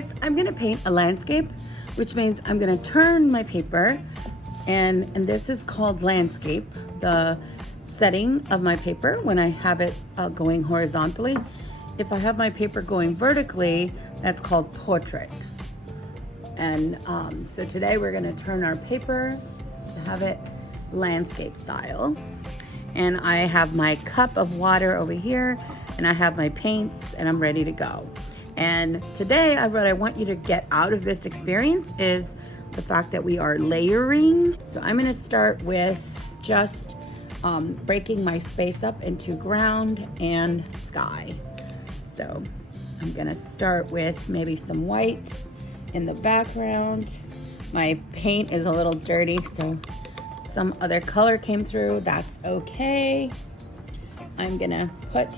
guys, I'm gonna paint a landscape, which means I'm gonna turn my paper, and this is called landscape, the setting of my paper when I have it going horizontally. If I have my paper going vertically, that's called portrait. And so today we're gonna turn our paper to have it landscape style. And I have my cup of water over here, and I have my paints, and I'm ready to go. And today, what I want you to get out of this experience is the fact that we are layering. So I'm gonna start with just breaking my space up into ground and sky. So I'm gonna start with maybe some white in the background. My paint is a little dirty, so some other color came through, that's okay. I'm gonna put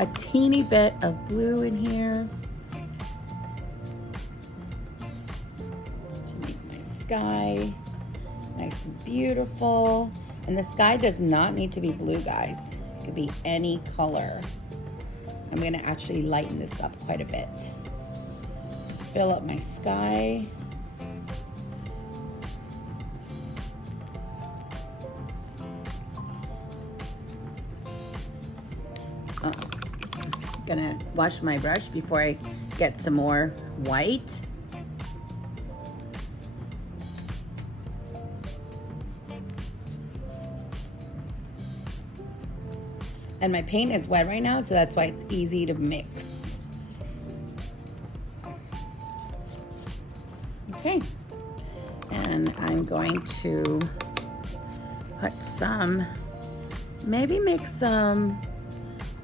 a teeny bit of blue in here to make my sky nice and beautiful. And the sky does not need to be blue, guys. It could be any color. I'm gonna actually lighten this up quite a bit. Fill up my sky. Gonna wash my brush before I get some more white. And my paint is wet right now, so that's why it's easy to mix. Okay, and I'm going to put some, maybe make some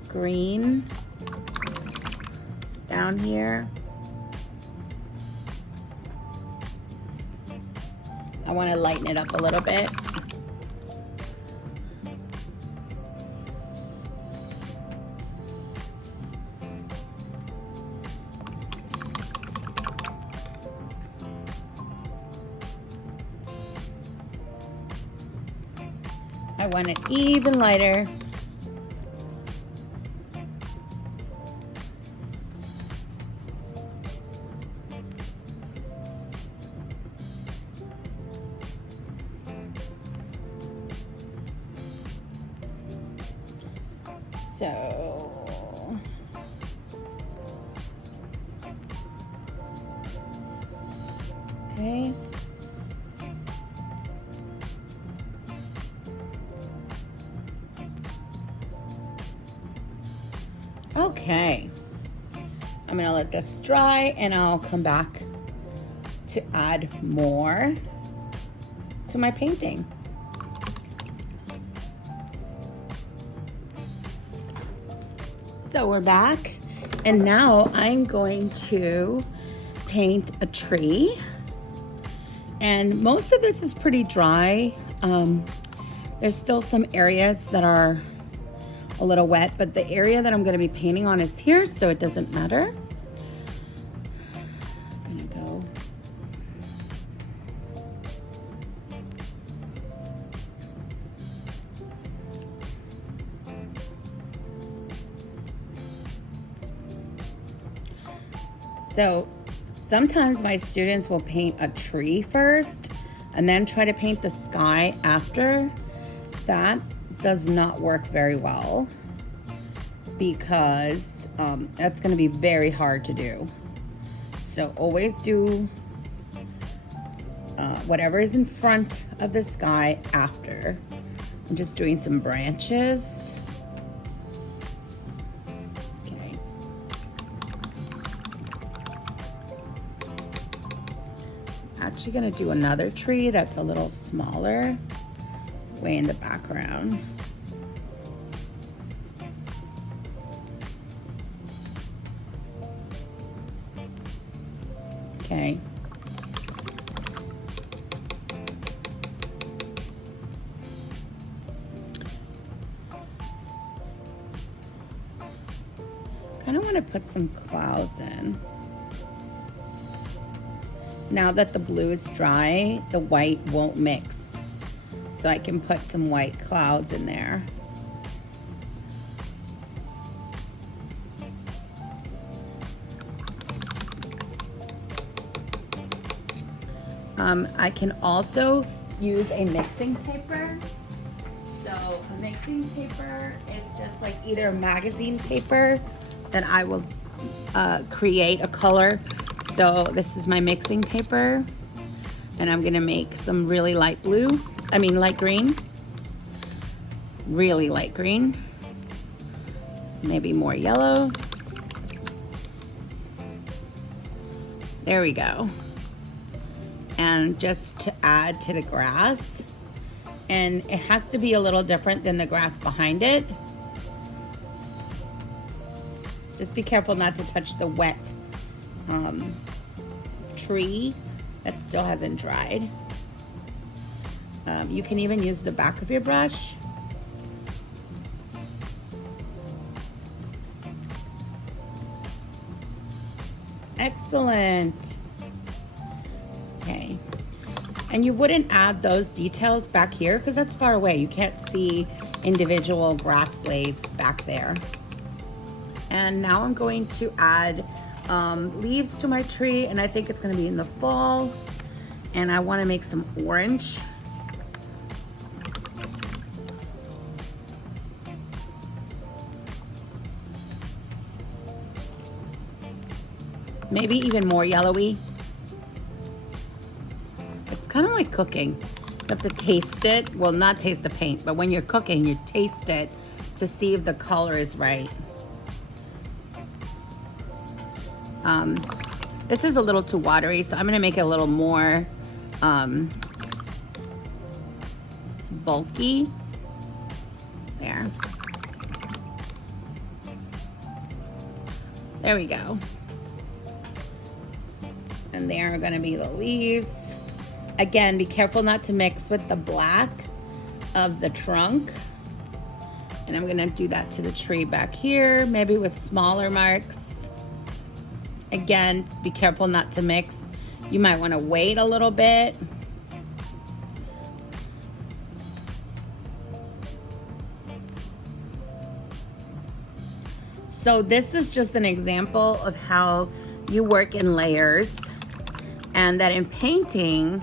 green down here. I want to lighten it up a little bit. I want it even lighter. So, okay. Okay. I'm gonna let this dry and I'll come back to add more to my painting. So we're back, and now I'm going to paint a tree. And most of this is pretty dry. There's still some areas that are a little wet, but the area that I'm going to be painting on is here, so it doesn't matter. I'm gonna go. So sometimes my students will paint a tree first and then try to paint the sky after. That does not work very well because that's going to be very hard to do. So always do whatever is in front of the sky after. I'm just doing some branches. Okay. Actually going to do another tree that's a little smaller, way in the background. Okay. Kind of want to put some clouds in. Now that the blue is dry, the white won't mix. So I can put some white clouds in there. I can also use a mixing paper. So a mixing paper is just like either magazine paper that I will create a color. So this is my mixing paper, and I'm gonna make some really light green, really light green, maybe more yellow. There we go. And just to add to the grass, and it has to be a little different than the grass behind it. Just be careful not to touch the wet tree that still hasn't dried. You can even use the back of your brush. Excellent. Okay. And you wouldn't add those details back here because that's far away. You can't see individual grass blades back there. And now I'm going to add leaves to my tree, and I think it's going to be in the fall. And I want to make some orange. Maybe even more yellowy. It's kind of like cooking. You have to taste it. Well, not taste the paint, but when you're cooking, you taste it to see if the color is right. This is a little too watery, so I'm gonna make it a little more bulky. There. There we go. And there are gonna be the leaves. Again, be careful not to mix with the black of the trunk. And I'm gonna do that to the tree back here, maybe with smaller marks. Again, be careful not to mix. You might wanna wait a little bit. So this is just an example of how you work in layers, and that in painting,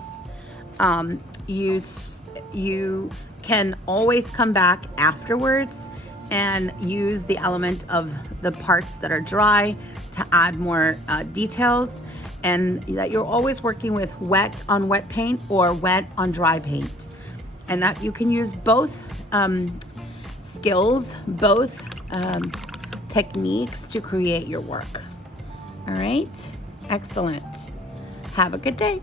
you can always come back afterwards and use the element of the parts that are dry to add more details, and that you're always working with wet on wet paint or wet on dry paint, and that you can use both skills, both techniques to create your work. All right, excellent. Have a good day.